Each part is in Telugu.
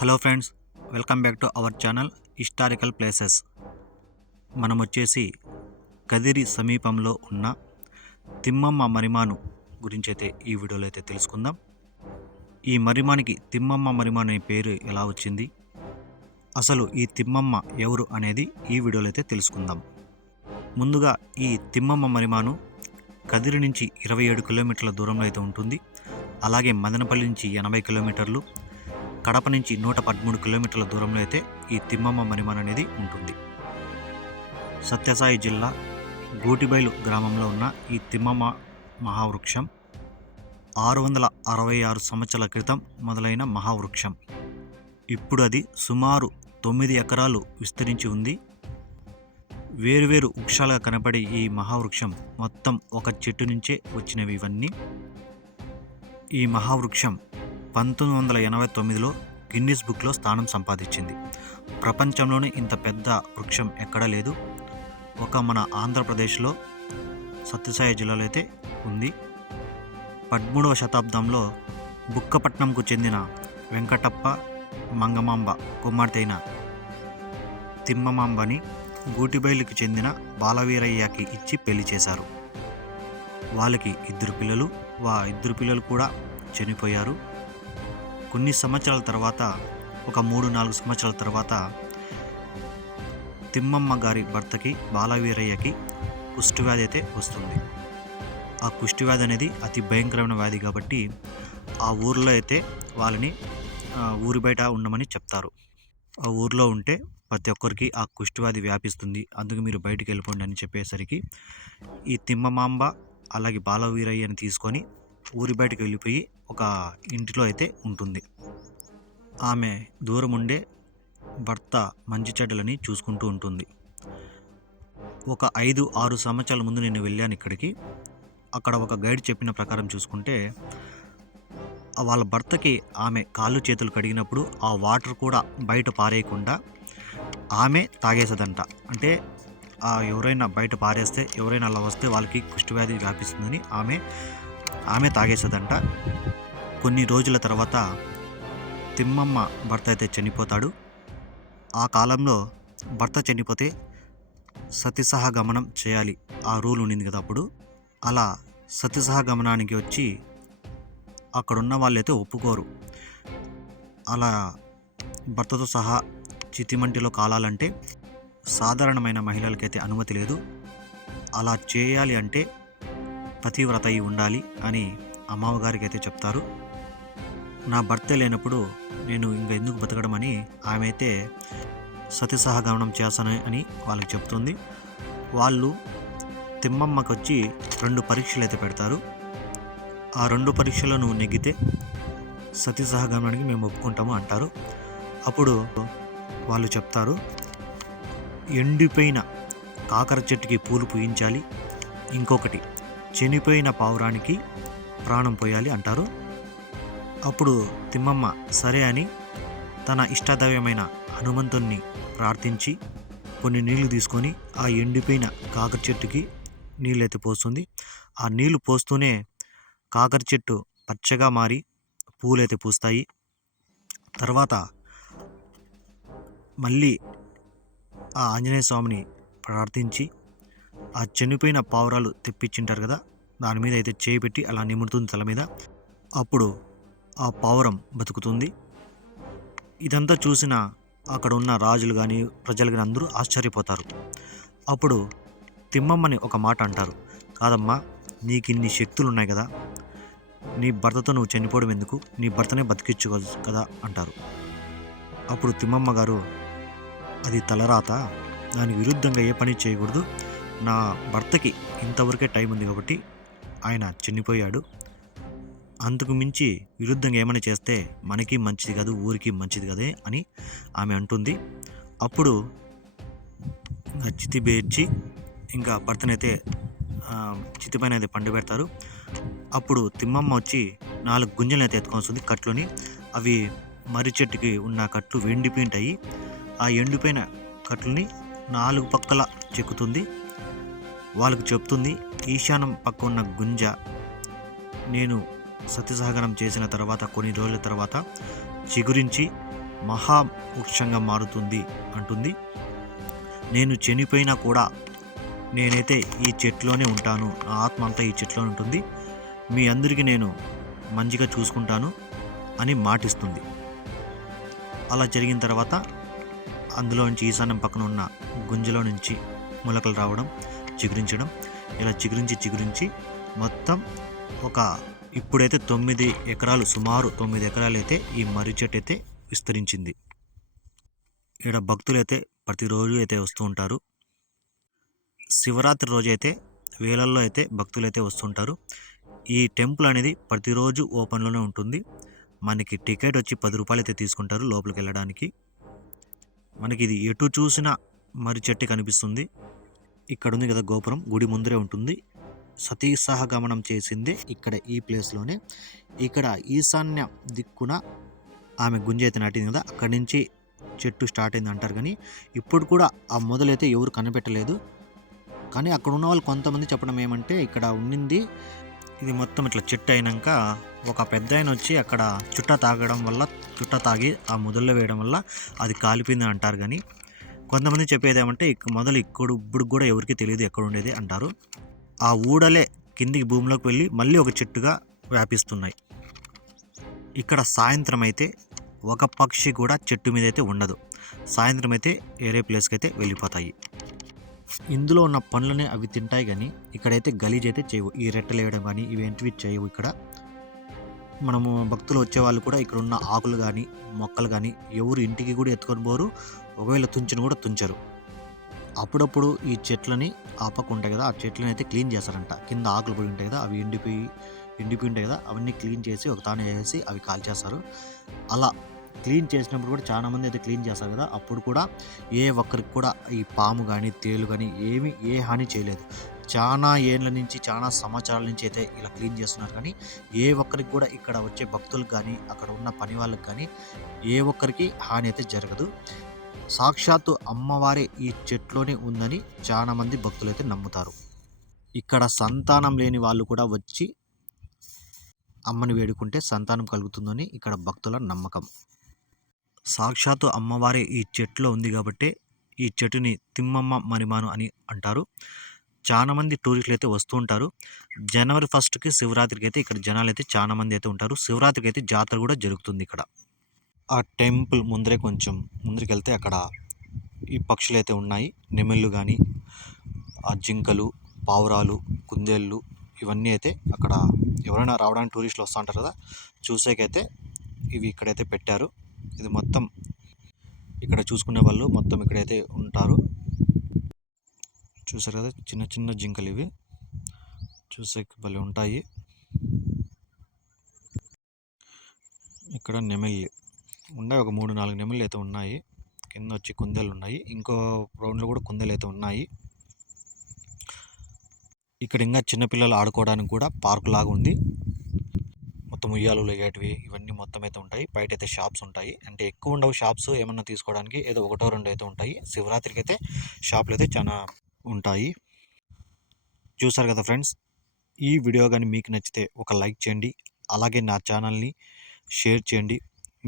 Hello friends, welcome back to our channel historical places. మనం వచ్చేసి కదిరి సమీపంలో ఉన్న తిమ్మమ్మ మరిమాను గురించి అయితే ఈ వీడియోలో అయితే తెలుసుకుందాం. ఈ మరిమానికి తిమ్మమ్మ మరిమాను అనే పేరు ఎలా వచ్చింది, అసలు ఈ తిమ్మమ్మ ఎవరు అనేది ఈ వీడియోలో అయితే తెలుసుకుందాం. ముందుగా ఈ తిమ్మమ్మ మరిమాను కదిరి నుంచి 27 కిలోమీటర్ల దూరంలో అయితే ఉంటుంది. అలాగే మదనపల్లి నుంచి 80 కిలోమీటర్లు, కడప నుంచి 113 కిలోమీటర్ల దూరంలో అయితే ఈ తిమ్మమ్మ మరిమాను అనేది ఉంటుంది. సత్యసాయి జిల్లా గూటిబైలు గ్రామంలో ఉన్న ఈ తిమ్మమ్మ మహావృక్షం 666 సంవత్సరాల క్రితం మొదలైన మహావృక్షం. ఇప్పుడు అది సుమారు 9 ఎకరాలు విస్తరించి ఉంది. వేరువేరు వృక్షాలుగా కనపడే ఈ మహావృక్షం మొత్తం ఒక చెట్టు నుంచే వచ్చినవి ఇవన్నీ. ఈ మహావృక్షం 1989లో గిన్నిస్ బుక్లో స్థానం సంపాదించింది. ప్రపంచంలోనే ఇంత పెద్ద వృక్షం ఎక్కడా లేదు. ఒక మన ఆంధ్రప్రదేశ్లో సత్యసాయి జిల్లాలో అయితే ఉంది. 13వ శతాబ్దంలో బుక్కపట్నంకు చెందిన వెంకటప్ప మంగమాంబ కుమార్తె అయిన తిమ్మమాంబని గూటిబైలుకి చెందిన బాలవీరయ్యకి ఇచ్చి పెళ్లి చేశారు. వాళ్ళకి 2 పిల్లలు. ఇద్దరు పిల్లలు కూడా చనిపోయారు. కొన్ని సంవత్సరాల తర్వాత, ఒక 3-4 సంవత్సరాల తర్వాత తిమ్మమ్మ గారి భర్తకి బాలవీరయ్యకి కుష్ఠవ్యాధి అయితే వస్తుంది. ఆ కుష్ఠవ్యాధి అనేది అతి భయంకరమైన వ్యాధి కాబట్టి ఆ ఊరిలో అయితే వాళ్ళని ఊరి బయట ఉండమని చెప్తారు. ఆ ఊరిలో ఉంటే ప్రతి ఒక్కరికి ఆ కుష్ఠవ్యాధి వ్యాపిస్తుంది, అందుకు మీరు బయటికి వెళ్ళిపోండి అని చెప్పేసరికి ఈ తిమ్మమాంబ అలాగే బాలవీరయ్యని తీసుకొని ఊరి బయటకు వెళ్ళిపోయి ఒక ఇంటిలో అయితే ఉంటుంది. ఆమె దూరం ఉండే భర్త మంచి చెడ్డలని చూసుకుంటూ ఉంటుంది. ఒక 5-6 సంవత్సరాల ముందు నేను వెళ్ళాను ఇక్కడికి. అక్కడ ఒక గైడ్ చెప్పిన ప్రకారం చూసుకుంటే వాళ్ళ భర్తకి ఆమె కాళ్ళు చేతులు కడిగినప్పుడు ఆ వాటర్ కూడా బయట పారేయకుండా ఆమె తాగేసేదంట. అంటే ఎవరైనా బయట పారేస్తే, ఎవరైనా అలా వస్తే వాళ్ళకి కుష్ఠవ్యాధి వ్యాపిస్తుందని ఆమె తాగేసేదంట. కొన్ని రోజుల తర్వాత తిమ్మమ్మ భర్త అయితే చనిపోతాడు. ఆ కాలంలో భర్త చనిపోతే సతీసహగమనం చేయాలి, ఆ రూల్ ఉండింది కదా అప్పుడు. అలా సతీసహగమనానికి వచ్చి అక్కడున్న వాళ్ళైతే ఒప్పుకోరు. అలా భర్తతో సహా చితిమంటిలో కాలాలంటే సాధారణమైన మహిళలకైతే అనుమతి లేదు. అలా చేయాలి అంటే పతివ్రత అయి ఉండాలి అని అమ్మగారికి అయితే చెప్తారు. నా భర్త లేనప్పుడు నేను ఇంకా ఎందుకు బతకడం అని ఆమె అయితే సతీసహగమనం చేస్తాను అని వాళ్ళకి చెప్తుంది. వాళ్ళు తిమ్మమ్మకి వచ్చి 2 పరీక్షలు అయితే పెడతారు. ఆ 2 పరీక్షలు నువ్వు నెగ్గితే సతీసహగమనానికి మేము ఒప్పుకుంటాము అంటారు. అప్పుడు వాళ్ళు చెప్తారు, ఎండిపోయిన కాకర చెట్టుకి పూలు పూయించాలి, ఇంకొకటి చనిపోయిన పావురానికి ప్రాణం పోయాలి అంటారు. అప్పుడు తిమ్మమ్మ సరే అని తన ఇష్టదైవమైన హనుమంతుణ్ణి ప్రార్థించి కొన్ని నీళ్లు తీసుకొని ఆ ఎండిపోయిన కాకర చెట్టుకి నీళ్ళైతే పోస్తుంది. ఆ నీళ్లు పోస్తూనే కాకర చెట్టు పచ్చగా మారి పూలైతే పూస్తాయి. తర్వాత మళ్ళీ ఆ ఆంజనేయ స్వామిని ప్రార్థించి ఆ చనిపోయిన పావురాలు తెప్పించింటారు కదా, దాని మీద అయితే చేయి పెట్టి అలా నిమురుతుంది తల మీద. అప్పుడు ఆ పావురం బతుకుతుంది. ఇదంతా చూసిన అక్కడ ఉన్న రాజులు కానీ ప్రజలు కానీ అందరూ ఆశ్చర్యపోతారు. అప్పుడు తిమ్మమ్మని ఒక మాట అంటారు, కాదమ్మా, నీకు ఇన్ని శక్తులు ఉన్నాయి కదా, నీ భర్తతో నువ్వు చనిపోవడం ఎందుకు, నీ భర్తనే బతికించుకోవచ్చు కదా అంటారు. అప్పుడు తిమ్మమ్మ గారు, అది తలరాత, దానికి విరుద్ధంగా ఏ పని చేయకూడదు, నా భర్తకి ఇంతవరకే టైం ఉంది కాబట్టి ఆయన చనిపోయాడు, అందుకు మించి విరుద్ధంగా ఏమైనా చేస్తే మనకి మంచిది కాదు, ఊరికి మంచిది కదే అని ఆమె అంటుంది. అప్పుడు చితి పేర్చి ఇంకా భర్తనైతే చితిపైన అయితే పండు పెడతారు. అప్పుడు తిమ్మమ్మ వచ్చి 4 గుంజలను అయితే ఎత్తుకొని వస్తుంది కట్లుని. అవి మర్రి చెట్టుకి ఉన్న కట్లు ఎండిపోయింటాయి. ఆ ఎండిపోయిన కట్లని 4 పక్కల చెక్కుతుంది. వాళ్ళకు చెప్తుంది, ఈశాన్యం పక్క ఉన్న గుంజ నేను సత్యసహగమనం చేసిన తర్వాత కొన్ని రోజుల తర్వాత చిగురించి మహావృక్షంగా మారుతుంది అంటుంది. నేను చనిపోయినా కూడా నేనైతే ఈ చెట్లోనే ఉంటాను, నా ఆత్మ అంతా ఈ చెట్లోనే ఉంటుంది, మీ అందరికీ నేను మంచిగా చూసుకుంటాను అని మాటిస్తుంది. అలా జరిగిన తర్వాత అందులో నుంచి ఈశాన్యం పక్కన ఉన్న గుంజలో నుంచి మొలకలు రావడం, చిగురించడం, ఇలా చిగురించి మొత్తం ఒక ఇప్పుడైతే 9 ఎకరాలు, సుమారు 9 ఎకరాలు అయితే ఈ మర్రి చెట్టు అయితే విస్తరించింది. ఇక్కడ భక్తులు అయితే ప్రతిరోజు అయితే వస్తూ ఉంటారు. శివరాత్రి రోజు అయితే వేలల్లో అయితే భక్తులు అయితే వస్తుంటారు. ఈ టెంపుల్ అనేది ప్రతిరోజు ఓపెన్లోనే ఉంటుంది. మనకి టికెట్ వచ్చి 10 రూపాయలు అయితే తీసుకుంటారు లోపలికి వెళ్ళడానికి. మనకి ఇది ఎటు చూసినా మర్రి చెట్టు కనిపిస్తుంది. ఇక్కడ ఉంది కదా గోపురం, గుడి ముందరే ఉంటుంది. సతీ సహగమనం చేసిందే ఇక్కడ ఈ ప్లేస్లోనే. ఇక్కడ ఈశాన్య దిక్కున ఆమె గుంజ అయితే నాటింది కదా, అక్కడి నుంచి చెట్టు స్టార్ట్ అయింది అంటారు. కానీ ఇప్పుడు కూడా ఆ మొదలైతే ఎవరు కనిపెట్టలేదు. కానీ అక్కడ ఉన్న వాళ్ళు కొంతమంది చెప్పడం ఏమంటే, ఇక్కడ ఉండింది ఇది మొత్తం ఇట్లా చెట్టు అయినాక ఒక పెద్ద ఆయన వచ్చి అక్కడ చుట్ట తాగి ఆ మొదల్లో వేయడం వల్ల అది కాలిపోయింది అంటారు. కానీ కొంతమంది చెప్పేది ఏమంటే, మొదలు ఇప్పుడు కూడా ఎవరికి తెలియదు ఎక్కడ ఉండేది అంటారు. ఆ ఊడలే కిందికి భూమిలోకి వెళ్ళి మళ్ళీ ఒక చెట్టుగా వ్యాపిస్తున్నాయి. ఇక్కడ సాయంత్రం అయితే ఒక పక్షి కూడా చెట్టు మీద అయితే ఉండదు. సాయంత్రం అయితే వేరే ప్లేస్కి అయితే వెళ్ళిపోతాయి. ఇందులో ఉన్న పండ్లని అవి తింటాయి, కానీ ఇక్కడైతే గలీజ్ అయితే చేయవు. ఈ రెట్టలు వేయడం కానీ ఇవేంటివి చేయవు. ఇక్కడ మనము భక్తులు వచ్చేవాళ్ళు కూడా ఇక్కడ ఉన్న ఆకులు కానీ మొక్కలు కానీ ఎవరు ఇంటికి కూడా ఎత్తుకొని పోరు. ఒకవేళ తుంచిని కూడా తుంచరు. అప్పుడప్పుడు ఈ చెట్లని ఆపకుంటాయి కదా, ఆ చెట్లని అయితే క్లీన్ చేస్తారంట. కింద ఆకులు పడి ఉంటాయి కదా, అవి ఎండిపోయి ఉంటాయి కదా, అవన్నీ క్లీన్ చేసి ఒక తాను వేసి అవి కాల్చేస్తారు. అలా క్లీన్ చేసినప్పుడు కూడా చాలామంది అయితే క్లీన్ చేస్తారు కదా, అప్పుడు కూడా ఏ ఒక్కరికి కూడా ఈ పాము కానీ తేలు కానీ ఏ హాని చేయలేదు. చాలా ఏళ్ళ నుంచి, చాలా సంవత్సరాల నుంచి అయితే ఇలా క్లీన్ చేస్తున్నారు. కానీ ఏ ఒక్కరికి కూడా ఇక్కడ వచ్చే భక్తులకు కానీ అక్కడ ఉన్న పని వాళ్ళకి కానీ ఏ ఒక్కరికి హాని అయితే జరగదు. సాక్షాత్తు అమ్మవారే ఈ చెట్లోనే ఉందని చాలామంది భక్తులు అయితే నమ్ముతారు. ఇక్కడ సంతానం లేని వాళ్ళు కూడా వచ్చి అమ్మని వేడుకుంటే సంతానం కలుగుతుందని ఇక్కడ భక్తుల నమ్మకం. సాక్షాత్తు అమ్మవారే ఈ చెట్లో ఉంది కాబట్టి ఈ చెట్టుని తిమ్మమ్మ మరిమాను అని అంటారు. చాలామంది టూరిస్టులు అయితే వస్తూ ఉంటారు. జనవరి 1కి శివరాత్రికి అయితే ఇక్కడ జనాలు అయితే చాలామంది అయితే ఉంటారు. శివరాత్రికి అయితే జాతర కూడా జరుగుతుంది ఇక్కడ. ఆ టెంపుల్ ముందరే కొంచెం ముందరికి వెళ్తే అక్కడ ఈ పక్షులు అయితే ఉన్నాయి. నెమళ్ళు కానీ, ఆ జింకలు, పావురాలు, కుందేళ్ళు, ఇవన్నీ అయితే అక్కడ ఎవరైనా రావడానికి టూరిస్టులు వస్తూ ఉంటారు కదా, చూసేకైతే ఇవి ఇక్కడైతే పెట్టారు. ఇది మొత్తం ఇక్కడ చూసుకునే వాళ్ళు మొత్తం ఇక్కడైతే ఉంటారు. చూసారు కదా, చిన్న చిన్న జింకలు ఇవి చూసే భలే ఉంటాయి. ఇక్కడ నెమలి ఉన్నాయి, ఒక 3-4 నెమళ్ళు అయితే ఉన్నాయి. కింద వచ్చి కుందేలు ఉన్నాయి, ఇంకో రౌండ్లో కూడా కుందేలు అయితే ఉన్నాయి. ఇక్కడ ఇంకా చిన్నపిల్లలు ఆడుకోవడానికి కూడా పార్కు లాగా ఉంది. మొత్తం ఉయ్యాలు లేగేటివి ఇవన్నీ మొత్తం అయితే ఉంటాయి. బయట అయితే షాప్స్ ఉంటాయి, అంటే ఎక్కువ ఉండవు షాప్స్, ఏమన్నా తీసుకోవడానికి ఏదో 1-2 అయితే ఉంటాయి. శివరాత్రికి అయితే షాపులు అయితే చాలా ఉంటాయి. చూసారు కదా ఫ్రెండ్స్, ఈ వీడియో కానీ మీకు నచ్చితే ఒక లైక్ చేయండి, అలాగే నా ఛానల్ని షేర్ చేయండి.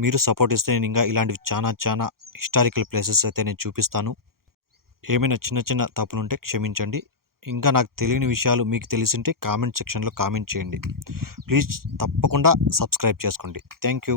మీరు సపోర్ట్ ఇస్తే నేను ఇంకా ఇలాంటివి చాలా హిస్టారికల్ ప్లేసెస్ అయితే నేను చూపిస్తాను. ఏమైనా చిన్న తప్పులు ఉంటే క్షమించండి. ఇంకా నాకు తెలియని విషయాలు మీకు తెలిసింటే కామెంట్ సెక్షన్లో కామెంట్ చేయండి. ప్లీజ్ తప్పకుండా సబ్స్క్రైబ్ చేసుకోండి. Thank you.